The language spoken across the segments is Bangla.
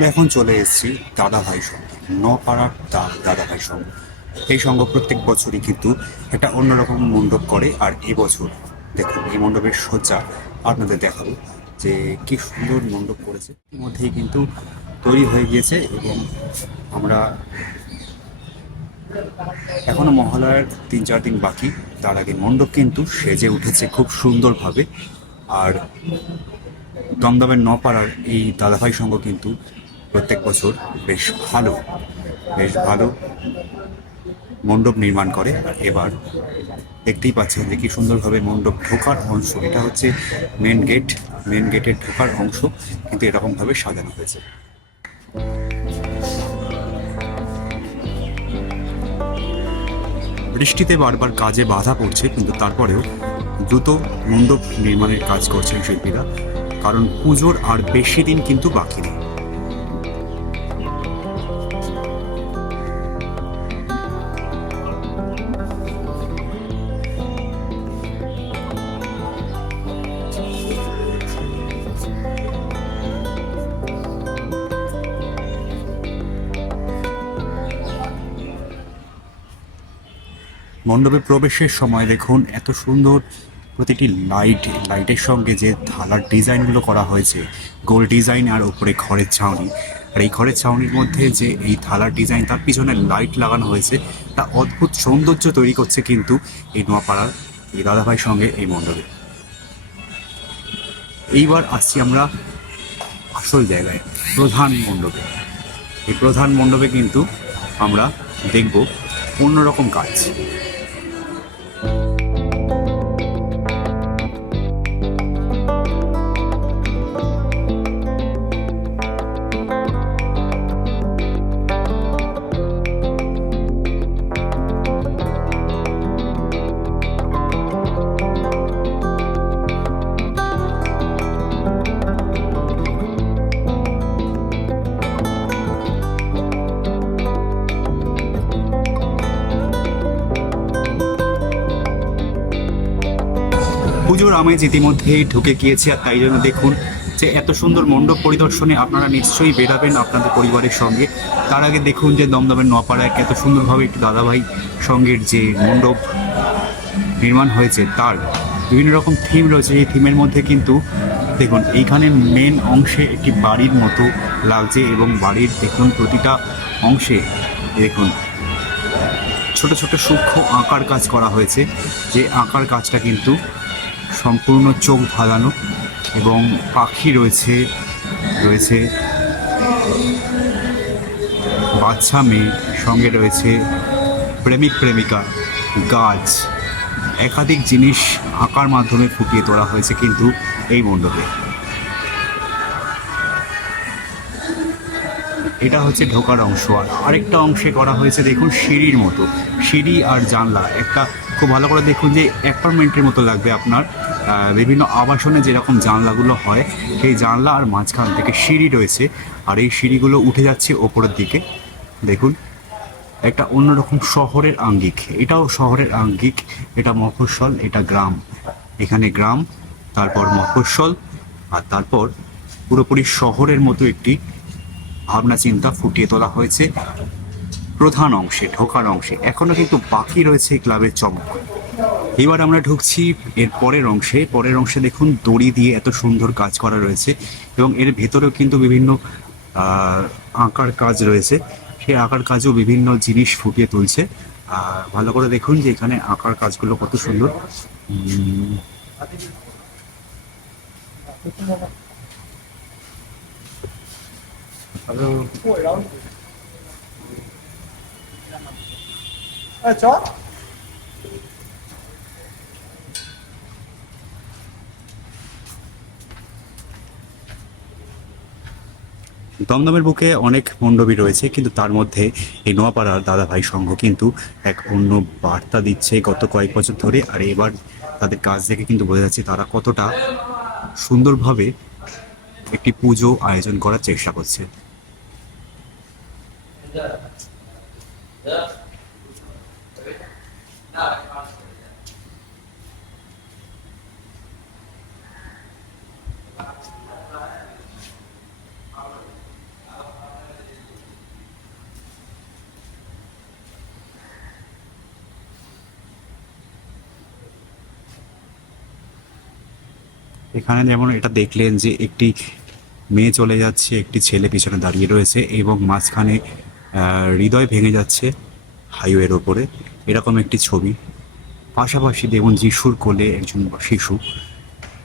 আমরা এখন চলে এসেছি দাদাভাই সঙ্গে, নপাড়ার দাদাভাই সঙ্গ। এই সংঘ প্রত্যেক বছরই কিন্তু একটা অন্যরকম মণ্ডপ করে, আর এবছর দেখুন, এই মণ্ডপের সজ্জা আপনাদের দেখাবো যে কি সুন্দর মণ্ডপ করেছে। মধ্যেই কিন্তু তৈরি হয়ে গিয়েছে এবং আমরা এখনও মহালয়ার তিন চার দিন বাকি, তার আগে মণ্ডপ কিন্তু সেজে উঠেছে খুব সুন্দরভাবে। আর দমদমের নপাড়ার এই দাদাভাই সংঘ কিন্তু প্রত্যেক বছর বেশ ভালো বেশ ভালো মণ্ডপ নির্মাণ করে। এবার দেখতেই পাচ্ছেন যে কি সুন্দরভাবে মণ্ডপ ঢোকার অংশ, এটা হচ্ছে মেন গেট মেন গেটের ঢোকার অংশ, কিন্তু এরকমভাবে সাজানো হয়েছে। বৃষ্টিতে বারবার কাজে বাধা পড়ছে, কিন্তু তারপরেও দ্রুত মণ্ডপ নির্মাণের কাজ করছেন শিল্পীরা, কারণ পুজোর আর বেশি দিন কিন্তু বাকি নেই। মণ্ডপে প্রবেশের সময় দেখুন এত সুন্দর প্রতিটি লাইট লাইটের সঙ্গে যে থালার ডিজাইনগুলো করা হয়েছে গোল ডিজাইন আর উপরে ঘরের ছাউনি। আর এই ঘরের ছাউনির মধ্যে যে এই থালার ডিজাইন তার পিছনে লাইট লাগানো হয়েছে, তা অদ্ভুত সৌন্দর্য তৈরি করছে কিন্তু এই নোয়াপাড়ার এই দাদাভাই সঙ্গে এই মণ্ডপে। এইবার আসছি আমরা আসল জায়গায়, প্রধান মণ্ডপে। এই প্রধান মণ্ডপে কিন্তু আমরা দেখব অন্যরকম কাজ। পুজোর আমেজ ইতিমধ্যেই ঢুকে গিয়েছে। আর তাই জন্য দেখুন যে এত সুন্দর মণ্ডপ পরিদর্শনে আপনারা নিশ্চয়ই বেরাবেন আপনাদের পরিবারের সঙ্গে। তার আগে দেখুন যে দমদমের নপাড়ায় এত সুন্দরভাবে একটি দাদাভাই সঙ্গের যে মণ্ডপ নির্মাণ হয়েছে, তার বিভিন্ন রকম থিম রয়েছে। এই থিমের মধ্যে কিন্তু দেখুন, এইখানে মেন অংশে একটি বাড়ির মতো লাগছে এবং বাড়ির দেখুন প্রতিটা অংশে দেখুন ছোট ছোট সূক্ষ্ম আঁকার কাজ করা হয়েছে। যে আঁকার কাজটা কিন্তু সম্পূর্ণ চোখ ঢালানো এবং পাখি রয়েছে রয়েছে। বাচ্চা মেয়ে সঙ্গে রয়েছে প্রেমিক, প্রেমিকা, গাছ। একাধিক জিনিস আঁকার মাধ্যমে ফুটিয়ে তোলা হয়েছে কিন্তু এই মণ্ডপে। এটা হচ্ছে ঢোকার অংশ। আর আরেকটা অংশে করা হয়েছে দেখুন সিঁড়ির মতো। সিঁড়ি আর জানলা, একটা খুব ভালো করে দেখুন যে অ্যাপার্টমেন্টের মতো লাগবে আপনার। বিভিন্ন আবাসনে যেরকম জানলাগুলো হয়, সেই জানলা আর মাঝখান থেকে সিঁড়ি রয়েছে। আর এই সিঁড়িগুলো উঠে যাচ্ছে ওপরের দিকে। দেখুন, একটা অন্যরকম শহরের আঙ্গিক। এটাও শহরের আঙ্গিক। এটা মফস্বল, এটা গ্রাম। এখানে গ্রাম, তারপর মফস্বল, আর তারপর পুরোপুরি শহরের মতো একটি ভাবনা চিন্তা ফুটিয়ে তোলা হয়েছে। প্রধান অংশে ঢোকার অংশে। এখনও কিন্তু বাকি রয়েছে এই ক্লাবের চমক। এবার আমরা ঢুকছি এর পরের অংশে। পরের অংশে দেখুন দড়ি দিয়ে এত সুন্দর কাজ করা রয়েছে এবং এর ভেতরেও কিন্তু বিভিন্ন আঁকার কাজ রয়েছে। সেই আঁকার কাজেও বিভিন্ন জিনিস ফুটিয়ে তুলছে। ভালো করে দেখুন যে এখানে আঁকার কাজগুলো কত সুন্দর। উম, 아, দমদমের বুকে অনেক মণ্ডপী রয়েছে কিন্তু তার মধ্যে এই নোয়াপাড়ার দাদাভাই সংঘ কিন্তু এক অন্য বার্তা দিচ্ছে গত কয়েক বছর ধরে। আর এবার তাদের কাজ দেখে কিন্তু বোঝা যাচ্ছে তারা কতটা সুন্দরভাবে একটি পুজো আয়োজন করার চেষ্টা করছে। এখানে যেমন এটা দেখলেন যে একটি মেয়ে চলে যাচ্ছে, একটি ছেলে পিছনে দাঁড়িয়ে রয়েছে এবং মাঝখানে হৃদয় ভেঙে যাচ্ছে হাইওয়ের ওপরে। এরকম একটি ছবি। পাশাপাশি দেখুন যিশুর কোলে একজন শিশু।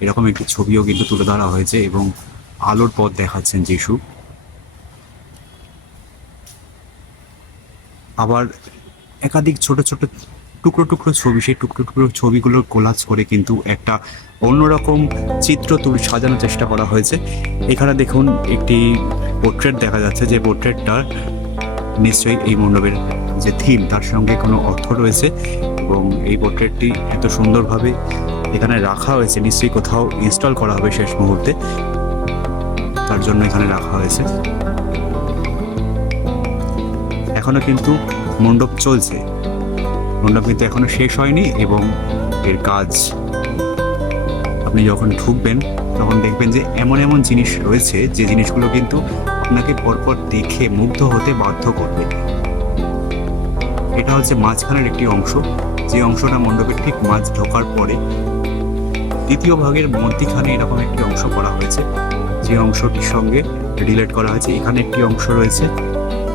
এরকম একটি ছবিও কিন্তু তুলে ধরা হয়েছে এবং আলোর পথ দেখাচ্ছেন যিশু। আবার একাধিক ছোট ছোট টুকরো টুকরো ছবি, সেই টুকরো টুকরো ছবিগুলোর কোলাজ করে কিন্তু একটা অন্যরকম চিত্র তুলে সাজানোর চেষ্টা করা হয়েছে। এখানে দেখুন একটি পোর্ট্রেট দেখা যাচ্ছে, যে পোর্ট্রেটটার নিশ্চয়ই এই মণ্ডপের যে থিম তার সঙ্গে কোনো অর্থ রয়েছে এবং এই পোর্ট্রেটটি এত সুন্দরভাবে এখানে রাখা হয়েছে। নিশ্চয়ই কোথাও ইনস্টল করা হবে শেষ মুহূর্তে। তার জন্য এখানে রাখা হয়েছে। এখনও কিন্তু মণ্ডপ চলছে। মণ্ডপ কিন্তু এখনও শেষ হয়নি এবং এর কাজ আপনি যখন ঢুকবেন, তখন দেখবেন যে এমন এমন জিনিস রয়েছে যে জিনিসগুলো কিন্তু আপনাকে পরপর দেখে মুগ্ধ হতে বাধ্য করবে। এটা হচ্ছে মাঝখানের একটি অংশ। যে অংশটা মণ্ডপের ঠিক মাছ ঢোকার পরে দ্বিতীয় ভাগের মধ্যিখানে এরকম একটি অংশ করা হয়েছে। যে অংশটির সঙ্গে রিলেট করা হয়েছে। এখানে একটি অংশ রয়েছে।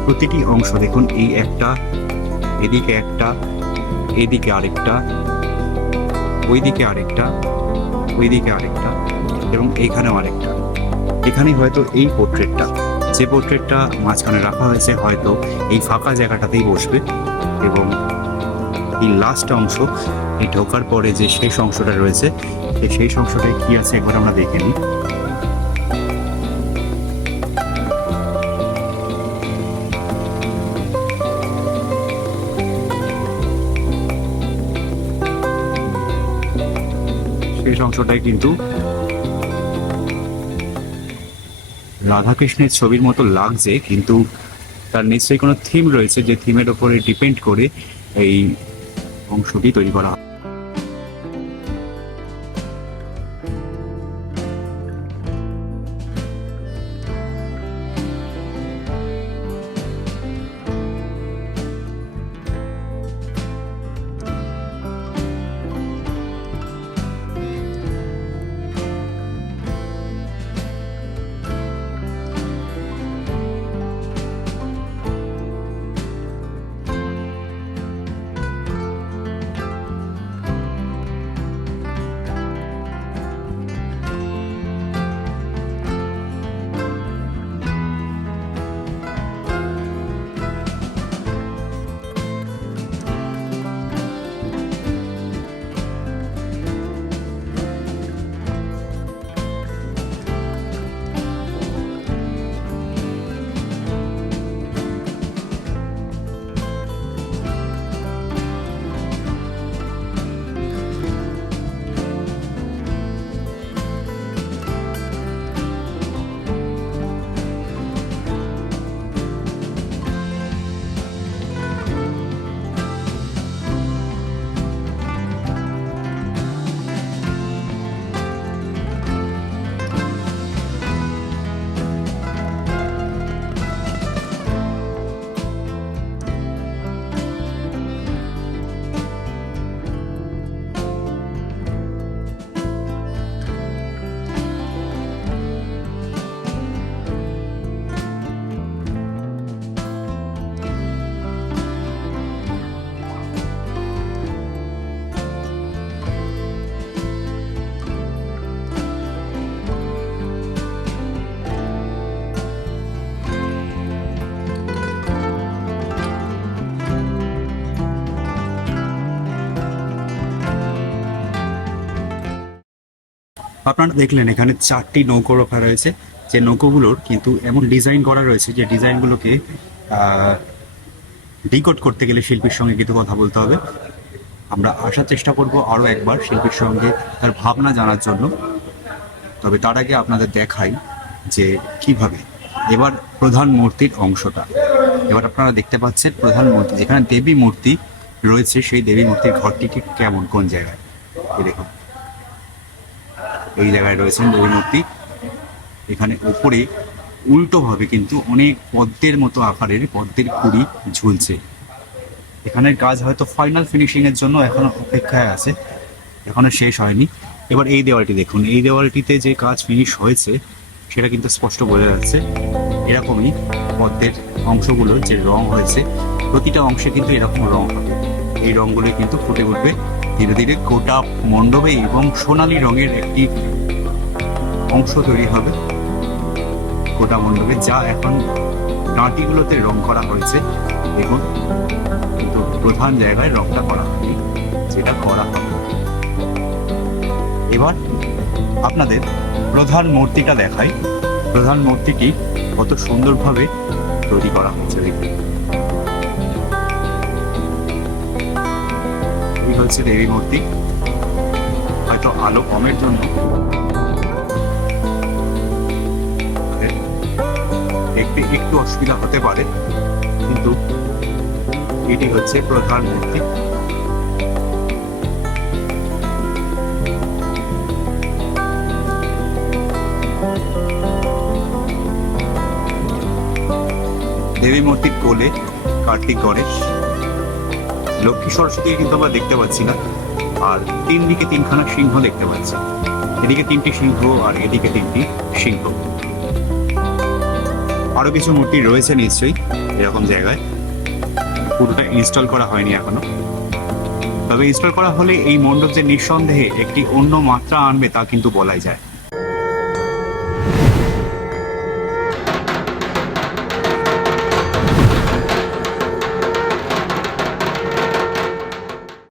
প্রতিটি অংশ দেখুন, এই একটা, এদিকে একটা, এদিকে আরেকটা, ওইদিকে আরেকটা ওইদিকে আরেকটা এবং এইখানেও আরেকটা। এখানেই হয়তো এই পোর্ট্রেটটা যে পোর্ট্রেটটা মাঝখানে রাখা হয়েছে হয়তো এই ফাঁকা জায়গাটাতেই বসবে এবং এই লাস্ট অংশ, এই ঢোকার পরে যে শেষ অংশটা রয়েছে, সেই অংশটায় কি আছে একবার আমরা দেখে নিই। শেষ অংশটায় কিন্তু রাধাকৃষ্ণের ছবির মতো লাগছে, কিন্তু তার নিশ্চয়ই কোনো থিম রয়েছে যে থিমের ওপরে ডিপেন্ড করে এই অংশটি তৈরি করা হয়। আপনারা দেখলেন, এখানে চারটি নৌকো রাখা রয়েছে। যে নৌকোগুলোর কিন্তু এমন ডিজাইন করা রয়েছে যে ডিজাইনগুলোকে ডিকোড করতে গেলে শিল্পীর সঙ্গে কিন্তু কথা বলতে হবে। আমরা আসার চেষ্টা করব আরও একবার শিল্পীর সঙ্গে তার ভাবনা জানার জন্য। তবে তার আগে আপনাদের দেখাই যে কীভাবে, এবার প্রধান মূর্তির অংশটা। এবার আপনারা দেখতে পাচ্ছেন প্রধান মূর্তি, যেখানে দেবী মূর্তি রয়েছে, সেই দেবী মূর্তির ঘরটি ঠিক কেমন, কোন জায়গায়? দেখুন। এই জায়গায় রয়েছেন দেবী মূর্তি এখানে উপরে উল্টোভাবে কিন্তু অনেক পদ্মের মতো আকারের পদ্মের কুড়ি ঝুলছে। এখানের কাজ হয়তো ফাইনাল ফিনিশিং এর জন্য এখনও অপেক্ষায় আছে, এখনও শেষ হয়নি। এবার এই দেওয়ালটি দেখুন। এই দেওয়ালটিতে যে কাজ ফিনিশ হয়েছে, সেটা কিন্তু স্পষ্ট বোঝা যাচ্ছে। এরকমই পদ্মের অংশগুলো যে রং হয়েছে, প্রতিটা অংশে কিন্তু এরকম রং হবে। এই রংগুলো কিন্তু ফুটে উঠবে। ধীরে ধীরে গোটা মণ্ডপে এবং সোনালী রঙের একটি অংশ তৈরি হবে। গোটা মণ্ডপে যা এখন ডাঁটিগুলোতে রং করা হয়েছে দেখুন, কিন্তু প্রধান জায়গায় রংটা করা হয়নি, যেটা করা হবে। এবার আপনাদের প্রধান মূর্তিটা দেখাই। প্রধান মূর্তিটি কত সুন্দরভাবে তৈরি করা হয়েছে দেখুন। হচ্ছে দেবী মূর্তি। হয়তো আলো কমের জন্য। দেখতে একটু অসুবিধা হতে পারে, কিন্তু এটি হচ্ছে প্রধান মূর্তি। দেবী মূর্তির কোলে কার্তিক গণেশ। লক্ষ্মী সরস্বতী কিন্তু আমরা দেখতে পাচ্ছি না। আর তিন দিকে তিনখানা সিংহ দেখতে পাচ্ছি। এদিকে তিনটি সিংহ আর এদিকে তিনটি সিংহ। আরও কিছু মূর্তি রয়েছে নিশ্চয়ই, এরকম জায়গায়। পুরোটা ইনস্টল করা হয়নি এখনও। তবে ইনস্টল করা হলে এই মণ্ডপ যে নিঃসন্দেহে একটি অন্য মাত্রা আনবে তা কিন্তু বলাই যায়।